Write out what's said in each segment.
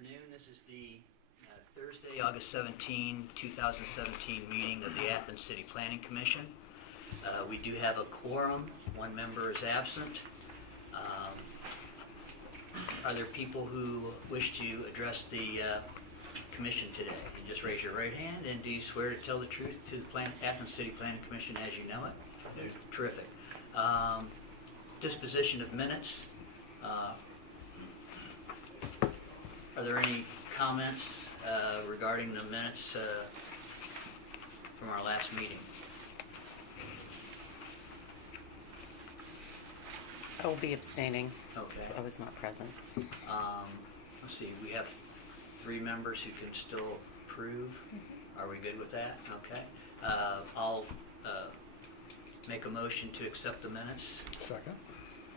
afternoon. This is the Thursday, August 17, 2017 meeting of the Athens City Planning Commission. We do have a quorum. One member is absent. Are there people who wish to address the commission today? You just raise your right hand, and do you swear to tell the truth to the Athens City Planning Commission as you know it? I do. Terrific. Disposition of minutes. Are there any comments regarding the minutes from our last meeting? I will be abstaining. Okay. I was not present. Let's see, we have 3 members who can still approve. Are we good with that? Okay. I'll make a motion to accept the minutes. Second.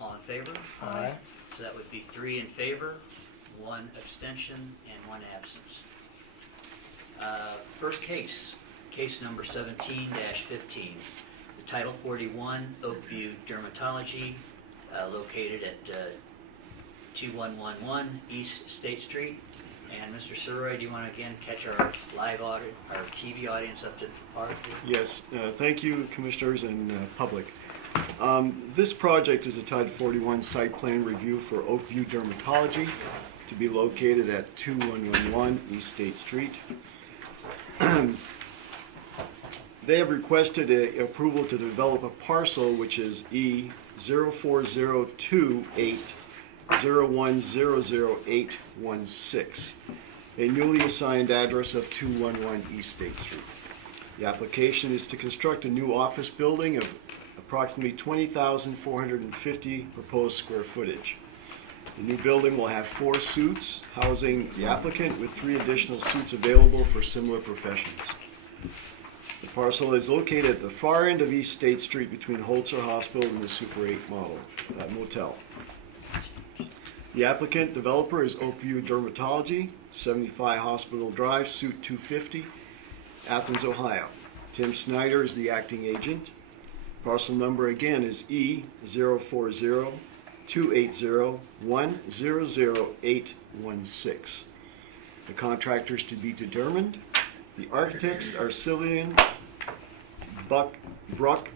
All in favor? Aye. So that would be 3 in favor, 1 abstention, and 1 absence. First case, case number 17-15. The Title 41 Oakview Dermatology, located at 2111 East State Street. And Mr. Surroy, do you want to again catch our live audience, our TV audience up to the part here? Yes, thank you, commissioners and public. This project is a Title 41 site plan review for Oakview Dermatology to be located at 2111 East State Street. They have requested approval to develop a parcel which is E0402801000816, a newly assigned address of 211 East State Street. The application is to construct a new office building of approximately 20,450 proposed square footage. The new building will have 4 suites housing the applicant, with 3 additional suites available for similar professions. The parcel is located at the far end of East State Street between Holzer Hospital and the Super 8 Motel. The applicant developer is Oakview Dermatology, 75 Hospital Drive, Suite 250, Athens, Ohio. Tim Snyder is the acting agent. Parcel number again is E0402801000816. The contractors to be determined. The architects are Cillian Bruck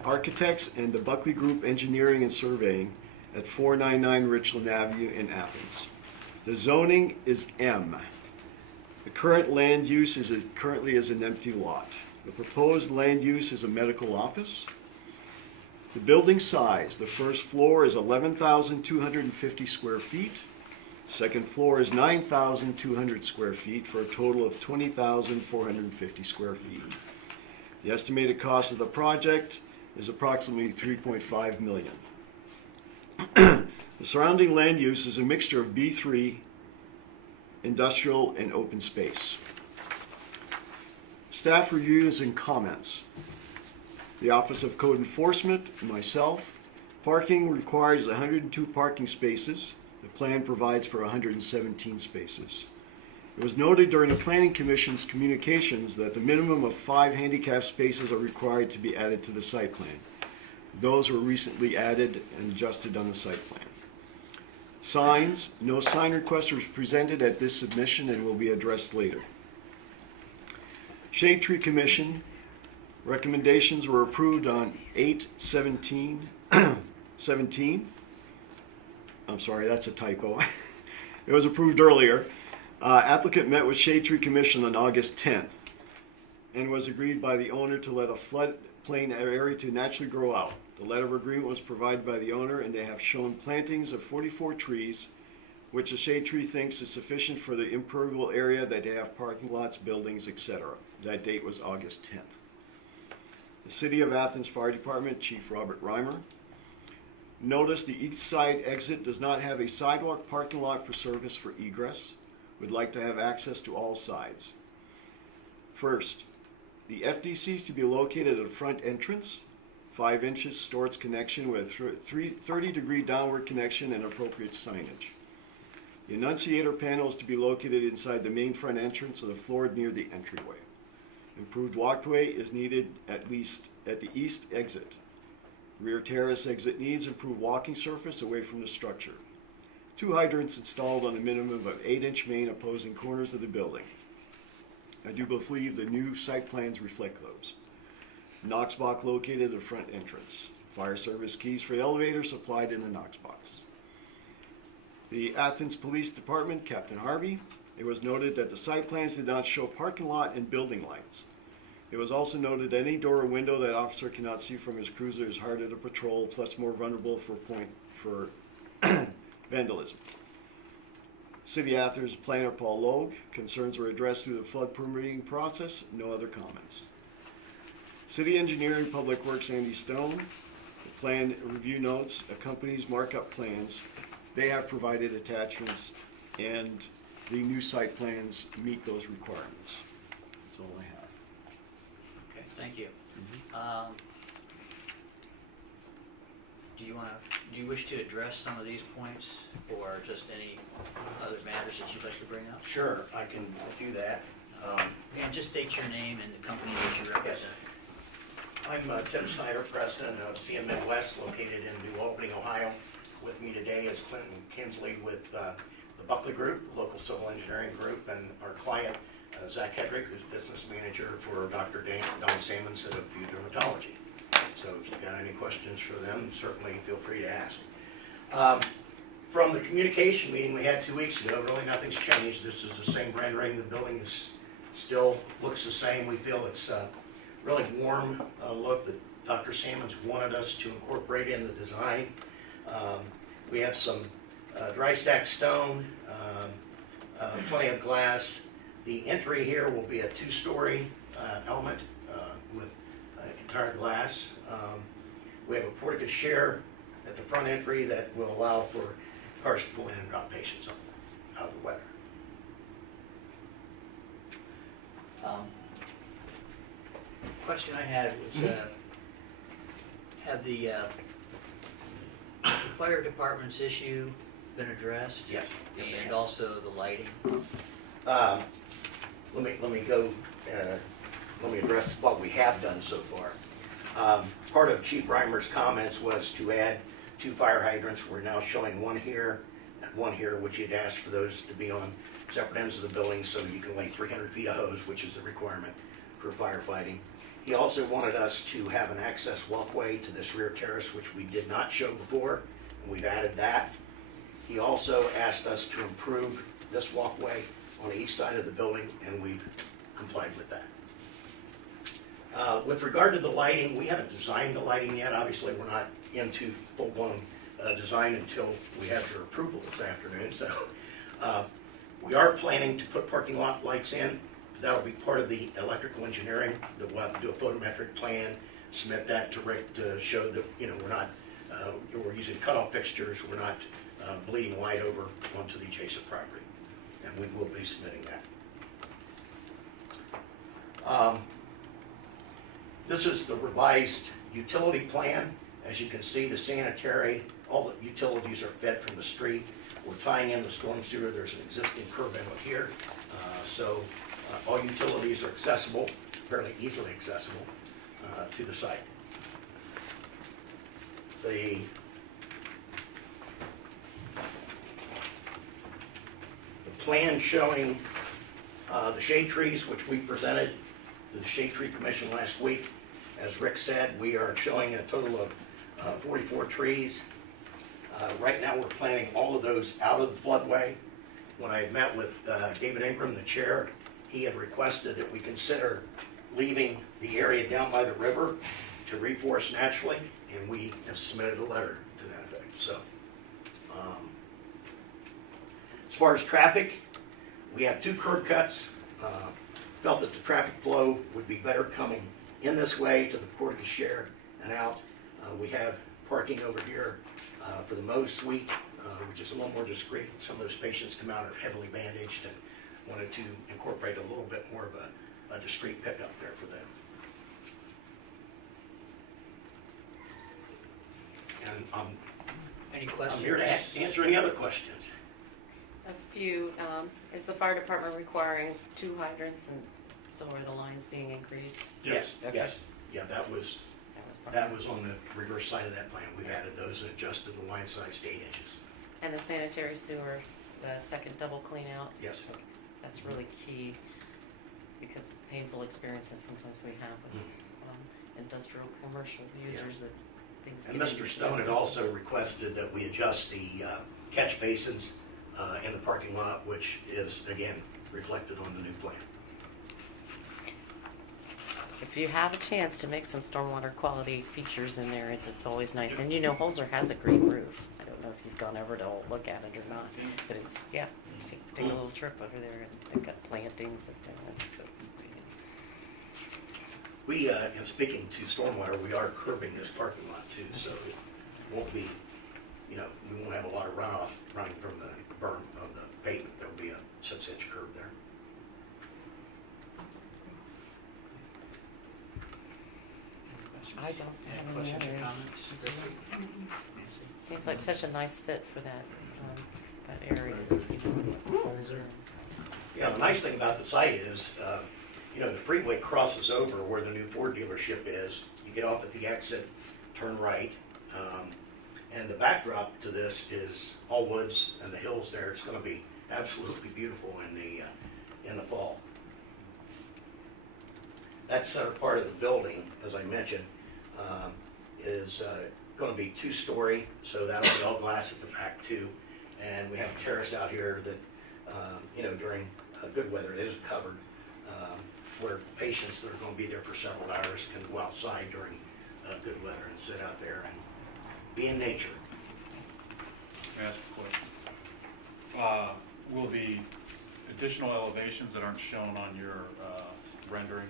Architects and the Buckley Group Engineering and Surveying at 499 Richland Avenue in Athens. The zoning is M. The current land use currently is an empty lot. The proposed land use is a medical office. The building size, the first floor is 11,250 square feet. Second floor is 9,200 square feet for a total of 20,450 square feet. The estimated cost of the project is approximately $3.5 million. The surrounding land use is a mixture of B3, industrial, and open space. Staff reviews and comments. The Office of Code Enforcement, myself, parking requires 102 parking spaces. The plan provides for 117 spaces. It was noted during the Planning Commission's communications that the minimum of 5 handicap spaces are required to be added to the site plan. Those were recently added and adjusted on the site plan. Signs, no sign request was presented at this submission and will be addressed later. Shade Tree Commission, recommendations were approved on 8/17/17. I'm sorry, that's a typo. It was approved earlier. Applicant met with Shade Tree Commission on August 10th and was agreed by the owner to let a floodplain area to naturally grow out. The letter of agreement was provided by the owner, and they have shown plantings of 44 trees, which the Shade Tree thinks is sufficient for the impermeable area that they have parking lots, buildings, etc. That date was August 10th. The City of Athens Fire Department, Chief Robert Reimer. Notice the east side exit does not have a sidewalk parking lot for service for egress. Would like to have access to all sides. First, the FDC is to be located at the front entrance, 5 inches Storts connection with 30-degree downward connection and appropriate signage. The annunciator panel is to be located inside the main front entrance of the floor near the entryway. Improved walkway is needed at least at the east exit. Rear terrace exit needs improved walking surface away from the structure. 2 hydrants installed on a minimum of 8-inch main opposing corners of the building. I do believe the new site plans reflect those. Knox box located at the front entrance. Fire service keys for the elevator supplied in the Knox box. The Athens Police Department, Captain Harvey, it was noted that the site plans did not show parking lot and building lights. It was also noted that any door or window that officer cannot see from his cruiser is harder to patrol, plus more vulnerable for vandalism. City of Athens planner Paul Logue, concerns were addressed through the flood permitting process, no other comments. City engineer and public works Andy Stone, the plan review notes accompanies markup plans. They have provided attachments, and the new site plans meet those requirements. That's all I have. Okay, thank you. Do you wish to address some of these points, or just any other matters that you'd like to bring up? Sure, I can do that. And just state your name and the company that you represent. I'm Tim Snyder, president of CM Midwest, located in New Albany, Ohio. With me today is Clinton Kinsley with the Buckley Group, local civil engineering group, and our client, Zach Hedrick, who's business manager for Dr. Don Samonson of View Dermatology. So if you've got any questions for them, certainly feel free to ask. From the communication meeting we had 2 weeks ago, really nothing's changed. This is the same rendering. The building is still looks the same. We feel it's a really warm look that Dr. Sammons wanted us to incorporate in the design. We have some dry stack stone, plenty of glass. The entry here will be a 2-story element with entire glass. We have a porte cochere at the front entry that will allow for cars to pull in and drop patients out of the weather. Question I had was, have the fire department's issue been addressed? Yes. Yes, they And have. also the lighting? Let me address what we have done so far. Part of Chief Reimer's comments was to add 2 fire hydrants. We're now showing one here and one here, which he'd asked for those to be on separate ends of the building so you can lay 300 feet of hose, which is the requirement for firefighting. He also wanted us to have an access walkway to this rear terrace, which we did not show before, and we've added that. He also asked us to improve this walkway on the east side of the building, and we've complied with that. With regard to the lighting, we haven't designed the lighting yet. Obviously, we're not into full-blown design until we have your approval this afternoon. So we are planning to put parking lot lights in. That'll be part of the electrical engineering, that we'll have to do a photometric plan, submit that to Rick to show that, we're not, we're using cutoff fixtures, we're not bleeding light over onto the adjacent property. And we will be submitting that. This is the revised utility plan. As you can see, the sanitary, all the utilities are fed from the street. We're tying in the storm sewer. There's an existing curb inlet here. So all utilities are accessible, fairly easily accessible to the site. The plan showing the shade trees, which we presented to the Shade Tree Commission last week. As Rick said, we are showing a total of 44 trees. Right now, we're planting all of those out of the floodway. When I had met with David Ingram, the chair, he had requested that we consider leaving the area down by the river to reforest naturally, and we have submitted a letter to that effect. So, as far as traffic, we have 2 curb cuts. Felt that the traffic flow would be better coming in this way to the porte cochere and out. We have parking over here for the Moe Suite, which is a little more discreet. Some of those patients come out are heavily bandaged and wanted to incorporate a little bit more of a discreet pickup there for them. And Any I'm questions? here to answer any other questions. A few, is the fire department requiring 2 hydrants, and so are the lines being increased? Yes, Okay. yes. Yeah, that was part that was on the reverse side of that plan. We've added those and adjusted the line size to 8 inches. And the sanitary sewer, the second double clean out, Yes. that's really key because of painful experiences sometimes we have with industrial, commercial users that things And get Mr. into the Stone had system. also requested that we adjust the catch basins in the parking lot, which is, again, reflected on the new plan. If you have a chance to make some stormwater quality features in there, it's always nice. And you know, Holzer has a green roof. I don't know if you've gone over to look at it or not, but it's, yeah, take a little trip over there and they've got plantings that they have. We, in speaking to stormwater, we are curbing this parking lot too, so it won't be, we won't have a lot of runoff running from the berm of the pavement. There'll be a 6-inch curb there. I don't Any have any questions or others. comments? Chrissy? Nancy? Seems like such a nice fit for that area, Holzer. Yeah, the nice thing about the site is, the freeway crosses over where the new Ford dealership is. You get off at the exit, turn right, and the backdrop to this is all woods and the hills there. It's going to be absolutely beautiful in the fall. That center part of the building, as I mentioned, is going to be 2-story, so that'll be all glass at the back too. And we have a terrace out here that, during good weather, it isn't covered, where patients that are going to be there for several hours can go outside during good weather and sit out there and be in nature. May I ask a question? Will the additional elevations that aren't shown on your rendering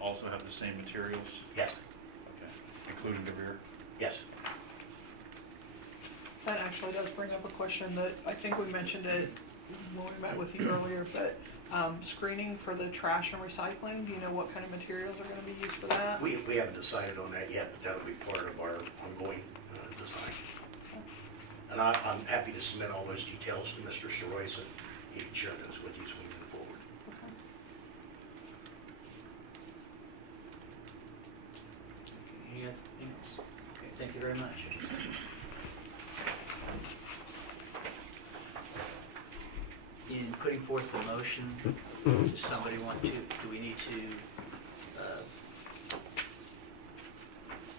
also have the same materials? Yes, Okay, including the rear? yes. That actually does bring up a question that I think we mentioned it when we met with you earlier, but screening for the trash and recycling, do you know what kind of materials are going to be used for that? We haven't decided on that yet, but that'll be part of our ongoing design. And I'm happy to submit all those details to Mr. Soroyce, and he can share those with you as we move forward. Okay. Okay, anything else? Okay, thank you very much. In putting forth the motion, does somebody want to, do we need to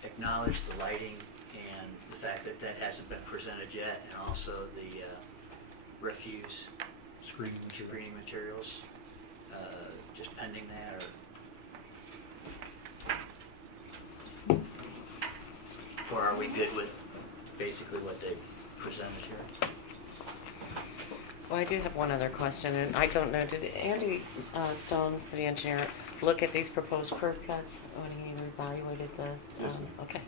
acknowledge the lighting and the fact that that hasn't been presented yet, and also the refuse Screening. screening materials, just pending that, or are we good with basically what they presented here? Well, I do have one other question, and I don't know, did Andy Stone, city engineer, look at these proposed curb cuts when he evaluated the, Yes. okay.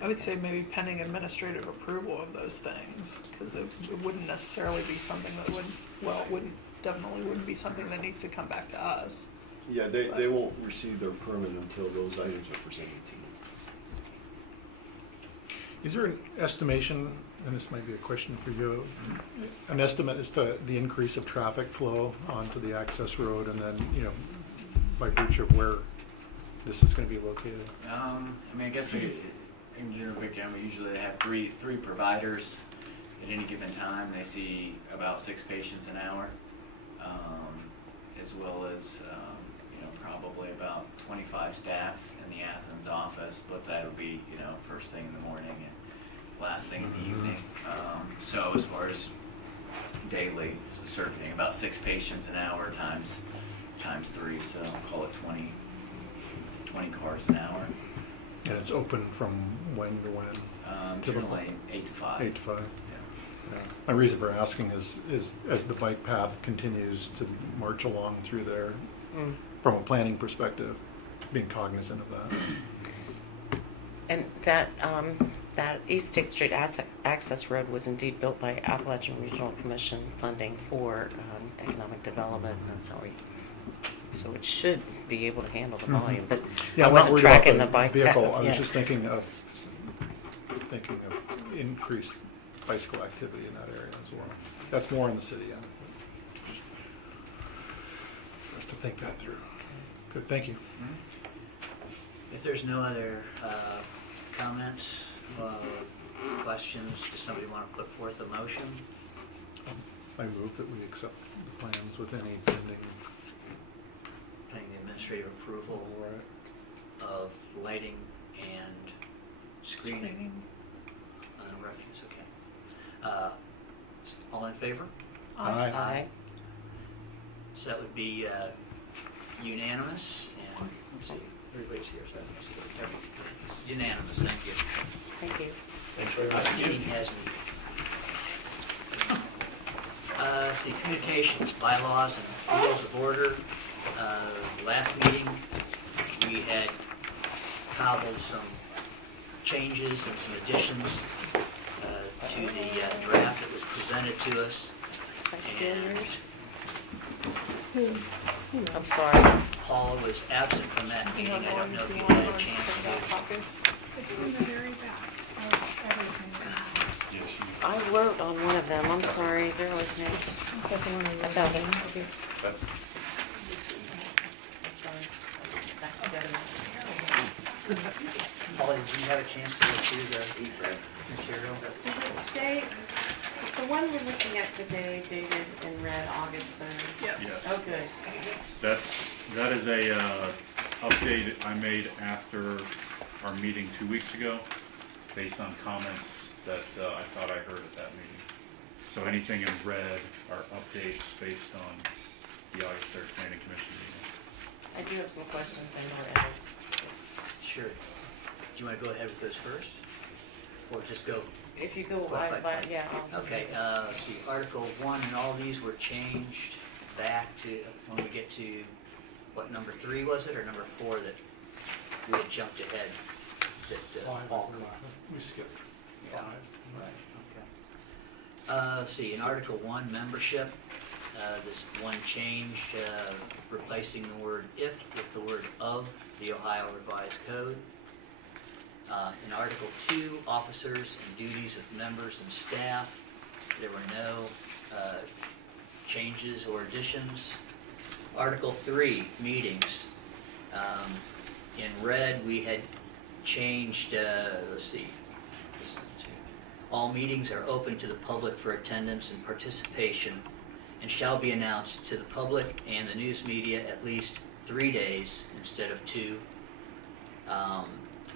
I would say maybe pending administrative approval of those things, because it wouldn't necessarily be something that definitely wouldn't be something that needs to come back to us. Yeah, they won't receive their permit until those items are presented to you. Is there an estimation, and this might be a question for you, an estimate as to the increase of traffic flow onto the access road and then, by virtue of where this is going to be located? I guess in general, we usually have three providers at any given time. They see about 6 patients an hour, as well as probably about 25 staff in the Athens office. But that would be first thing in the morning and last thing in the evening. So as far as daily, certainly about 6 patients an hour times 3, so call it 20 cars an hour. And it's open from when to when? Generally 8 to 5. 8 to 5. Yeah. Yeah. My reason for asking is as the bike path continues to march along through there, from a planning perspective, being cognizant of that. And that East State Street access road was indeed built by Appalachian Regional Commission funding for economic development, and so it should be able to handle the volume, but Yeah, I I'm not wasn't worried about tracking the bike vehicle. path, I was yeah. just thinking of increased bicycle activity in that area as well. That's more in the city end. Just to think that through. Good, thank you. If there's no other comments, questions? Does somebody want to put forth a motion? I move that we accept the plans with any pending. Pending the administrative approval of lighting and screening on the refuse, okay. All in favor? Aye. So that would be unanimous, and let's see, everybody's here, so I can see everything. It's unanimous, thank you. Thank you. Thanks very much. Meeting has me. See, communications, bylaws, and rules of order. Last meeting, we had cobbled some changes and some additions to the draft that was presented to us. Can I steal And yours? I'm sorry. Paul was absent from that You meeting. want I don't know if to you go had on a chance for to. that copies? It's in the very back of everything. Yes, I wrote on one of them. I'm sorry. Bear with me. That's the one I wrote Found down. it. that's, I'm sorry. Back together. Paul, did you have a chance to go through the material? Does it stay, is the one we're looking at today dated in red August 3rd? Yes. yes. Oh, good. That is a update I made after our meeting 2 weeks ago, based on comments that I thought I heard at that meeting. So anything in red are updates based on the August 3rd Planning Commission meeting. I do have some questions and more edits. Sure. Do you want to go ahead with those first? Or just go? If you go By- by- yeah. Okay, let's see, Article 1 and all these were changed back to, when we get to, what, number 3 was it, or number 4 that we had jumped ahead? That, Paul- We skipped Yeah. 5. Right, okay. Let's see, in Article 1, membership, there's one change, replacing the word "if" with the word "of" the Ohio Revised Code. In Article 2, officers and duties of members and staff, there were no changes or additions. Article 3, meetings. In red, we had changed, let's see, all meetings are open to the public for attendance and participation and shall be announced to the public and the news media at least 3 days instead of 2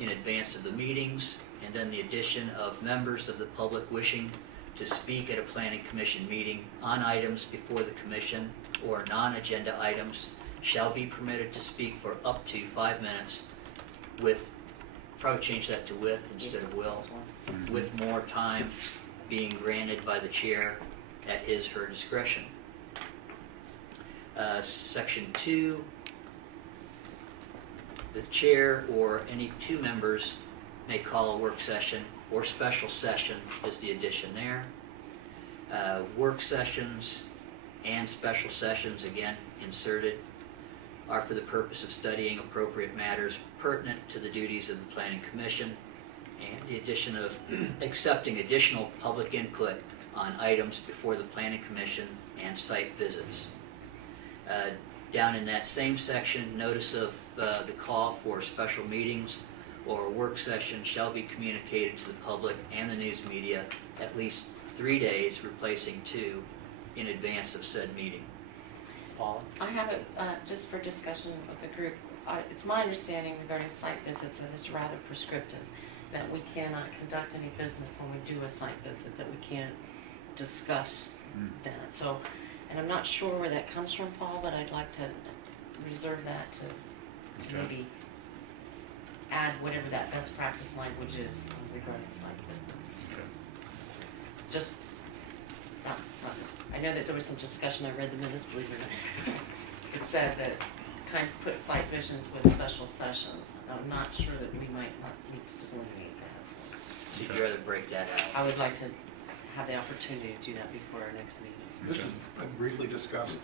in advance of the meetings. And then the addition of members of the public wishing to speak at a planning commission meeting on items before the commission or non-agenda items shall be permitted to speak for up to 5 minutes with, probably change that to with instead of will, with more time being granted by the chair at his/her discretion. Section 2, the chair or any 2 members may call a work session or special session is the addition there. Work sessions and special sessions, again, inserted, are for the purpose of studying appropriate matters pertinent to the duties of the Planning Commission, and the addition of accepting additional public input on items before the Planning Commission and site visits. Down in that same section, notice of the call for special meetings or work session shall be communicated to the public and the news media at least 3 days, replacing 2, in advance of said meeting. Paula? I have it, just for discussion with the group, it's my understanding regarding site visits that it's rather prescriptive, that we cannot conduct any business when we do a site visit, that we can't discuss that. So, and I'm not sure where that comes from, Paul, but I'd like to reserve that to Okay. maybe add whatever that best practice language is regarding site visits. Okay. Just, not just, I know that there was some discussion, I read the minutes, believe it or not. It said that kind of put site visits with special sessions. I'm not sure that we might not need to delineate that. So So you'd rather break that out? I would like to have the opportunity to do that before our next meeting. This has been briefly discussed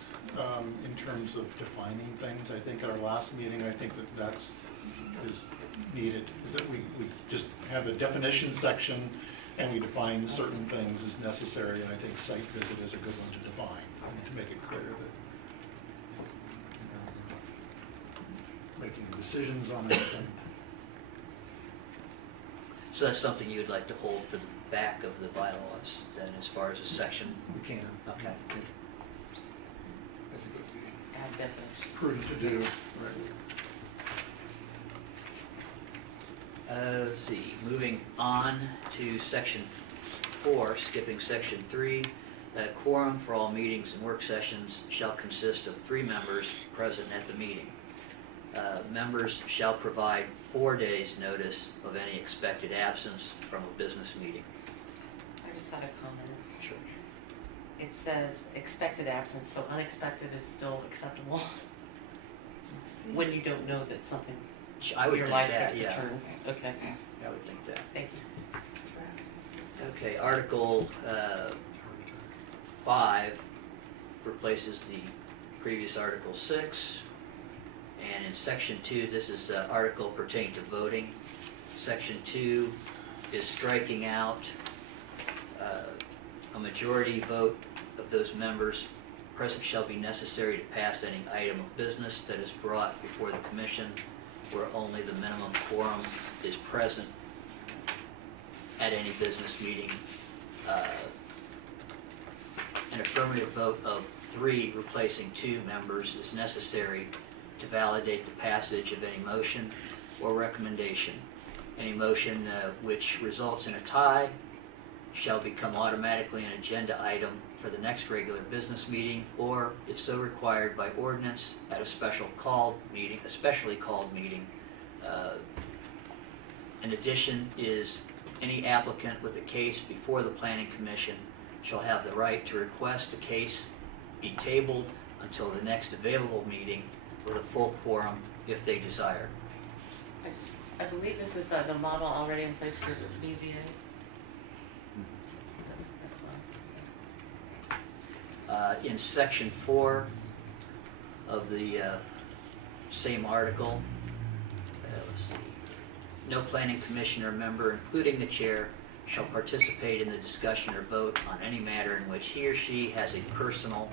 in terms of defining things. I think at our last meeting, I think that is needed, is that we just have a definition section and we define certain things as necessary, and I think site visit is a good one to define, and to make it clear that making decisions on anything. So that's something you'd like to hold for the back of the bylaws, then, as far as a section? We can. Okay. I think it would be Add definitions. prudent to do. Right. Let's see, moving on to section 4, skipping section 3. Quorum for all meetings and work sessions shall consist of 3 members present at the meeting. Members shall provide 4 days' notice of any expected absence from a business meeting. I just had a comment. Sure. It says expected absence, so unexpected is still acceptable when you don't know that something, I would your think life that, takes a yeah. turn. Okay, I would think that. thank you. Okay, Article 5 replaces the previous Article 6. And in Section 2, this is article pertaining to voting. Section 2 is striking out a majority vote of those members present shall be necessary to pass any item of business that is brought before the commission where only the minimum quorum is present at any business meeting. An affirmative vote of 3 replacing 2 members is necessary to validate the passage of any motion or recommendation. Any motion which results in a tie shall become automatically an agenda item for the next regular business meeting, or, if so required by ordinance, at a specially called meeting. In addition is any applicant with a case before the Planning Commission shall have the right to request a case be tabled until the next available meeting with a full quorum if they desire. I believe this is the model already in place for the BZA. That's nice. In section 4 of the same article, let's see, no planning commissioner member, including the chair, shall participate in the discussion or vote on any matter in which he or she has a personal,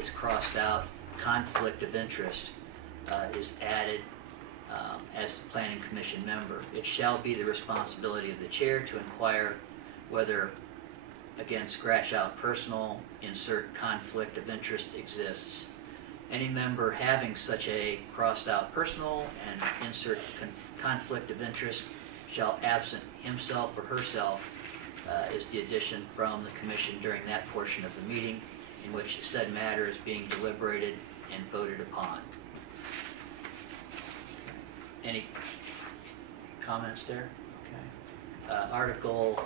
is crossed out, conflict of interest is added as the planning commission member. It shall be the responsibility of the chair to inquire whether, again, scratch out personal, insert conflict of interest exists. Any member having such a crossed out personal and insert conflict of interest shall absent himself or herself is the addition from the commission during that portion of the meeting in which said matter is being deliberated and voted upon. Any comments there? Okay. Article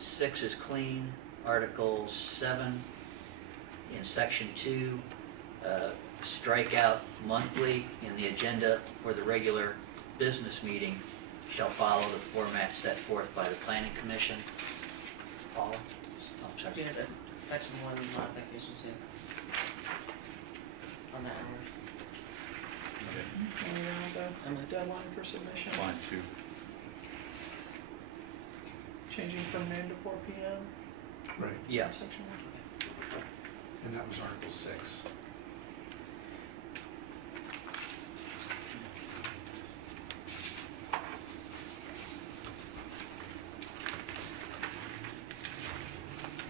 6 is clean. Article 7 in section 2, strike out monthly in the agenda for the regular business meeting shall follow the format set forth by the Planning Commission. Paula? Oh, I'm sorry. Do the section 1 modification too. On the hours. And the deadline for submission, Line 2. changing from noon to 4 p.m. Right. Yeah. Section 1. And that was Article 6.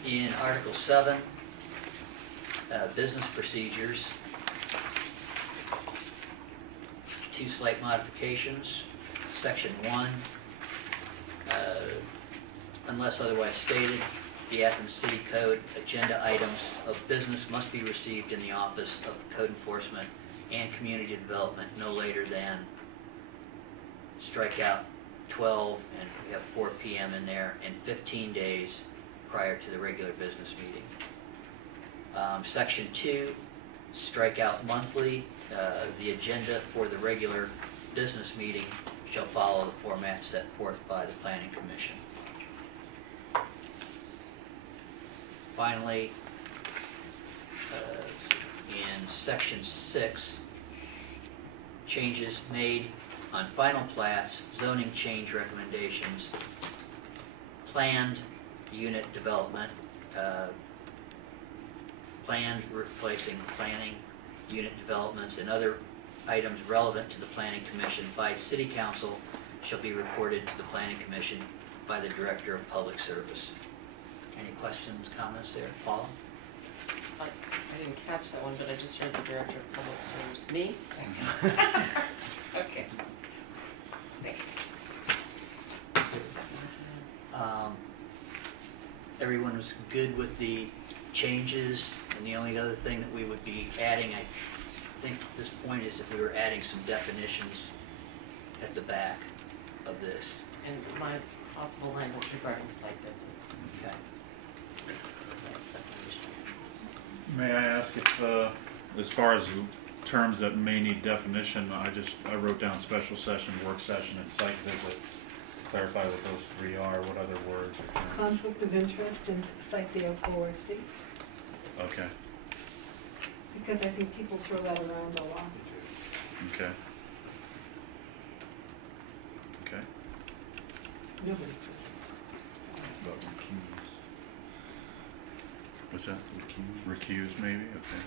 In Article 7, business procedures, 2 slight modifications. Section 1, unless otherwise stated, the Athens City Code agenda items of business must be received in the Office of Code Enforcement and Community Development no later than, strike out 12, and we have 4 p.m. in there, and 15 days prior to the regular business meeting. Section 2, strike out monthly. The agenda for the regular business meeting shall follow the format set forth by the Planning Commission. Finally, in Section 6, changes made on final plats, zoning change recommendations, planned unit development, planned replacing planning, unit developments, and other items relevant to the Planning Commission by City Council shall be reported to the planning commission by the director of public service. Any questions, comments there? Paul? I didn't catch that one, but I just heard the director of public service. Me? Okay. Thank you. Everyone was good with the changes, and the only other thing that we would be adding, I think at this point, is if we were adding some definitions at the back of this. And my possible language regarding site visits. Okay. That's definition. May I ask if, as far as terms that may need definition, I wrote down special session, work session, and site visit. Clarify what those three are, what other words or terms? Conflict of interest and cite the OOC, Okay, because I think people throw that around a lot. okay. Okay. Nobody does. About recuse. What's that? Recuse. Recuse, maybe? Okay.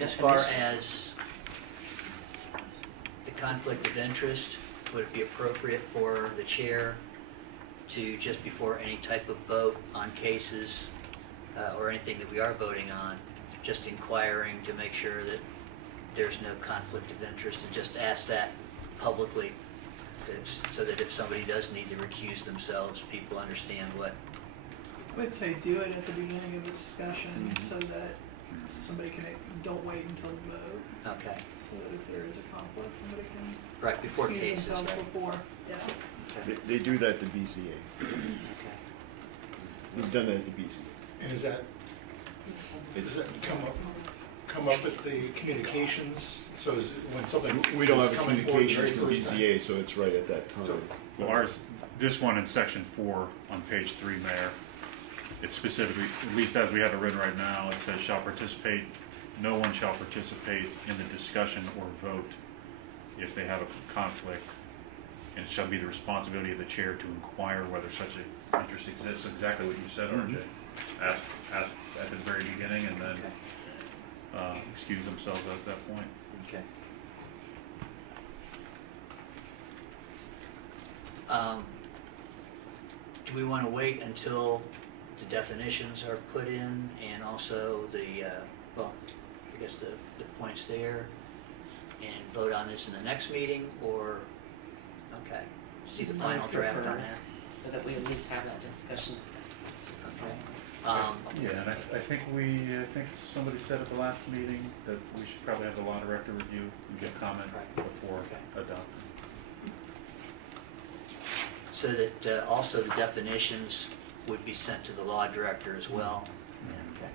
As far as the conflict of interest, would it be appropriate for the chair to, just before any type of vote on cases or anything that we are voting on, just inquiring to make sure that there's no conflict of interest, and just ask that publicly, so that if somebody does need to recuse themselves, people understand what. I would say do it at the beginning of the discussion Mhm. so that somebody can, don't wait until the vote, Okay, so that if there is a conflict, somebody can right, before excuse cases, themselves right? before, yeah. Okay. They do that to BZA. Okay. We've done that at the BZA. And is that, It's, does that come up at the communications? So is it when something we don't is have a coming forward the communications very for first time? BZA, so it's right at that time. So- Well, ours, this one in section 4 on page 3, Mayor, it's specifically, at least as we have it written right now, it says no one shall participate in the discussion or vote if they have a conflict, and it shall be the responsibility of the chair to inquire whether such an interest exists. Exactly what you said, RJ. Ask at the very beginning, and then excuse themselves at that point. Okay. Do we want to wait until the definitions are put in, and also the, well, I guess the points there, and vote on this in the next meeting, or, okay, see the final I draft on prefer- that? So that we at least have that discussion. Yeah, and I think somebody said at the last meeting that we should probably have the law director review and get comment Right. before Okay. adopting. So that also the definitions would be sent to the law director as well? Okay.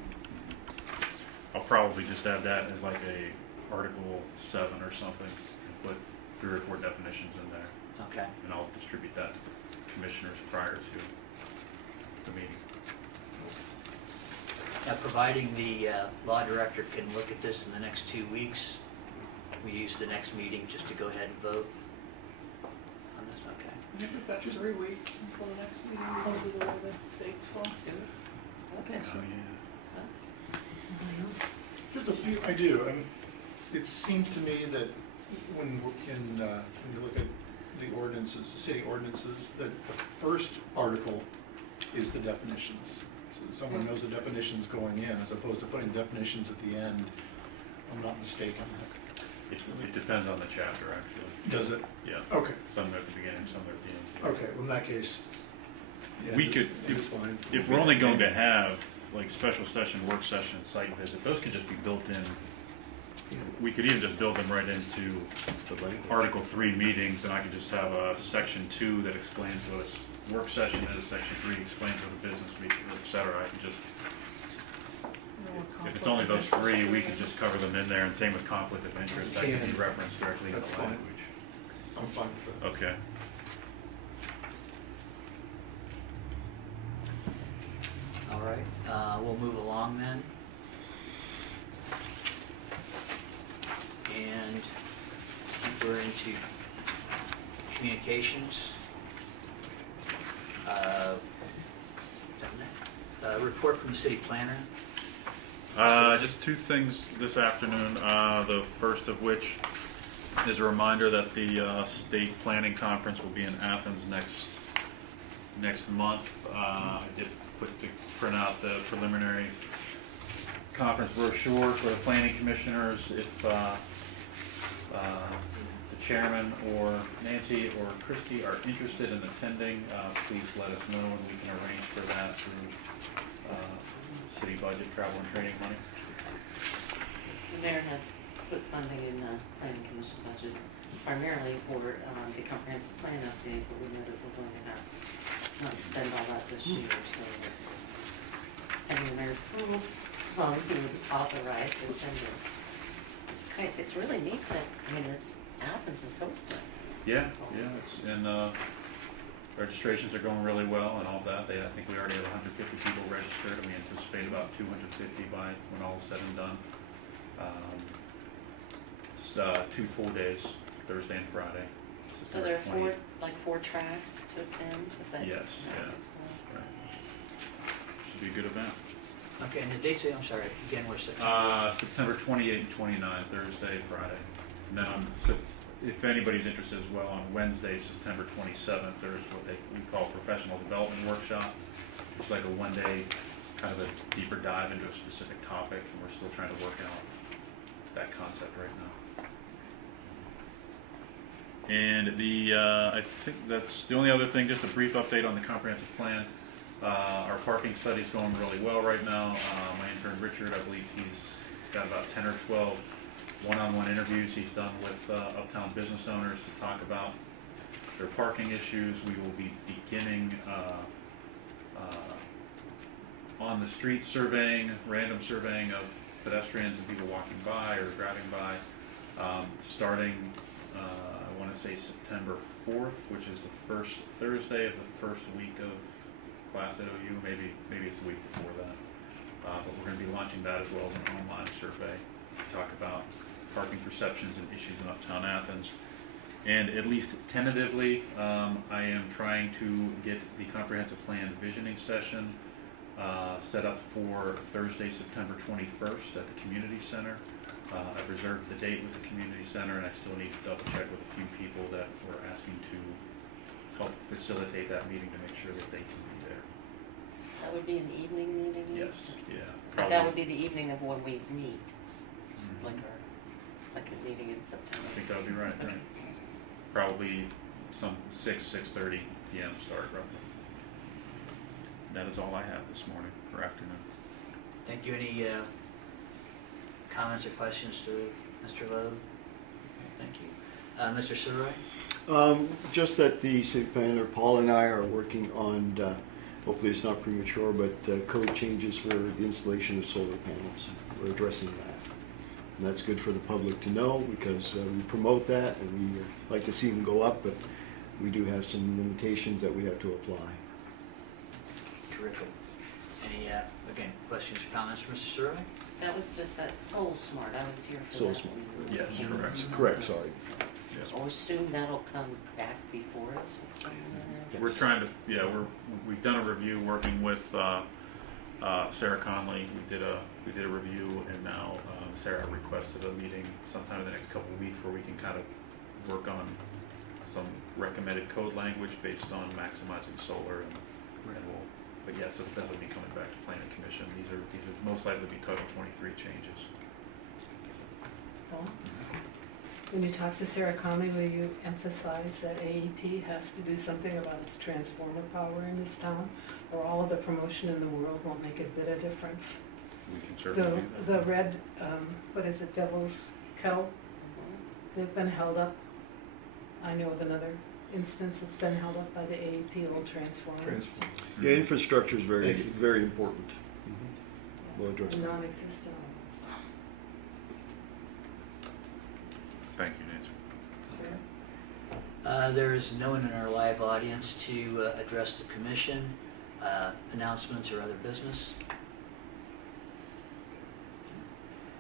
I'll probably just add that as like a Article 7 or something, and put 3 or 4 definitions in there, Okay. and I'll distribute that to commissioners prior to the meeting. Now, providing the law director can look at this in the next 2 weeks, we use the next meeting just to go ahead and vote on this, okay? I think we've got 3 weeks until the next meeting because of the way the dates fall. Okay. Oh, yeah. Just a few, I do. It seems to me that when you look at the ordinances, the city ordinances, that the first article is the definitions. So that someone knows the definitions going in, as opposed to putting definitions at the end. I'm not mistaken. It depends on the chapter, actually. Does it? Yeah. Okay. Some are at the beginning, some are at the end. Okay, well, in that case, yeah, We it's- could, it's fine. if we're only going to have like special session, work session, site visit, those could just be built in. We could even just build them right into Article 3 meetings, and I could just have a section 2 that explains what a work session is, section 3 explains what a business meeting is, et cetera. I could just, if it's only those 3, we could just cover them in there, and same with conflict of interest, that could be referenced directly in the That's fine. language. I'm fine with that. Okay. All right, we'll move along then. And we're into communications. Done that. Report from the city planner. Just two things this afternoon. The first of which is a reminder that the state planning conference will be in Athens next month. I did print out the preliminary conference brochure for the planning commissioners. If the chairman or Nancy or Christy are interested in attending, please let us know and we can arrange for that through city budget, travel and training money. The mayor has put funding in the planning commission budget primarily for the comprehensive plan update, but we know that we're going to have not spend all that this year, so having the mayor's approval to authorize attendance. It's really neat to, Athens is hosting. Yeah, it's and registrations are going really well and all that. I think we already have 150 people registered, and we anticipate about 250 by when all is said and done. It's 2 full days, Thursday and Friday. So there are September 20th. four tracks to attend, is that? Yes, yeah. That's cool. Right. Should be a good event. Okay, and the dates, I'm sorry, again, we're September. September 28th and 29th, Thursday, Friday. And then if anybody's interested as well, on Wednesday, September 27th, there's what we call professional development workshop. It's like a one-day kind of a deeper dive into a specific topic, and we're still trying to work out that concept right now. And I think that's the only other thing, just a brief update on the comprehensive plan. Our parking study's going really well right now. My intern Richard, I believe he's got about 10 or 12 one-on-one interviews he's done with uptown business owners to talk about their parking issues. We will be beginning on the street surveying, random surveying of pedestrians and people walking by or driving by, starting I want to say September 4th, which is the first Thursday of the first week of class at OU, maybe it's the week before that. But we're going to be launching that as well as an online survey to talk about parking perceptions and issues in uptown Athens. And at least tentatively, I am trying to get the comprehensive plan visioning session set up for Thursday, September 21st at the community center. I've reserved the date with the community center, and I still need to double check with a few people that we're asking to help facilitate that meeting to make sure that they can be there. That would be an evening meeting? Yes, yeah. But that would be the evening of when we meet, Mhm. like our second meeting in September. I think that would be right, Okay. right. Probably some 6:30 p.m. start roughly. That is all I have this morning or afternoon. Thank you. Any comments or questions to Mr. Lowe? Thank you. Mr. Surroy? Just that the city planner, Paul and I are working on, hopefully it's not premature, but code changes for the installation of solar panels. We're addressing that. And that's good for the public to know because we promote that and we like to see them go up, but we do have some limitations that we have to apply. Terrific. Any, again, questions or comments for Mr. Surroy? That was just that Soul Smart, I was here for Soul that. Smart. one. Yes, Yeah. correct. Correct, sorry. So, Yes. I'll assume that'll come back before us at some We're trying to, we've done a review working with Sarah Conley. We did a review, and now Sarah requested a meeting sometime in the next couple of weeks where we can kind of work on some recommended code language based on maximizing solar, and we'll, but yes, so that will be coming back to planning commission. These are most likely to be Title 23 changes. Well, when you talk to Sarah Conley, will you emphasize that AEP has to do something about its transformer power in this town? Or all of the promotion in the world won't make a bit of difference? We can certainly do that. The red, what is it, Devil's Kettle, they've been held up. I know of another instance that's been held up by the AEP old transformers. Yeah, infrastructure is very, Thank you. very important. We'll address that. Non-existent almost. Thank you, Nancy. Sure. There is no one in our live audience to address the commission, announcements or other business.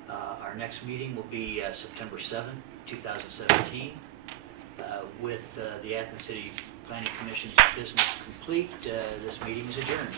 Our next meeting will be September 7th, 2017. With the Athens City Planning Commission's business complete, this meeting is adjourned.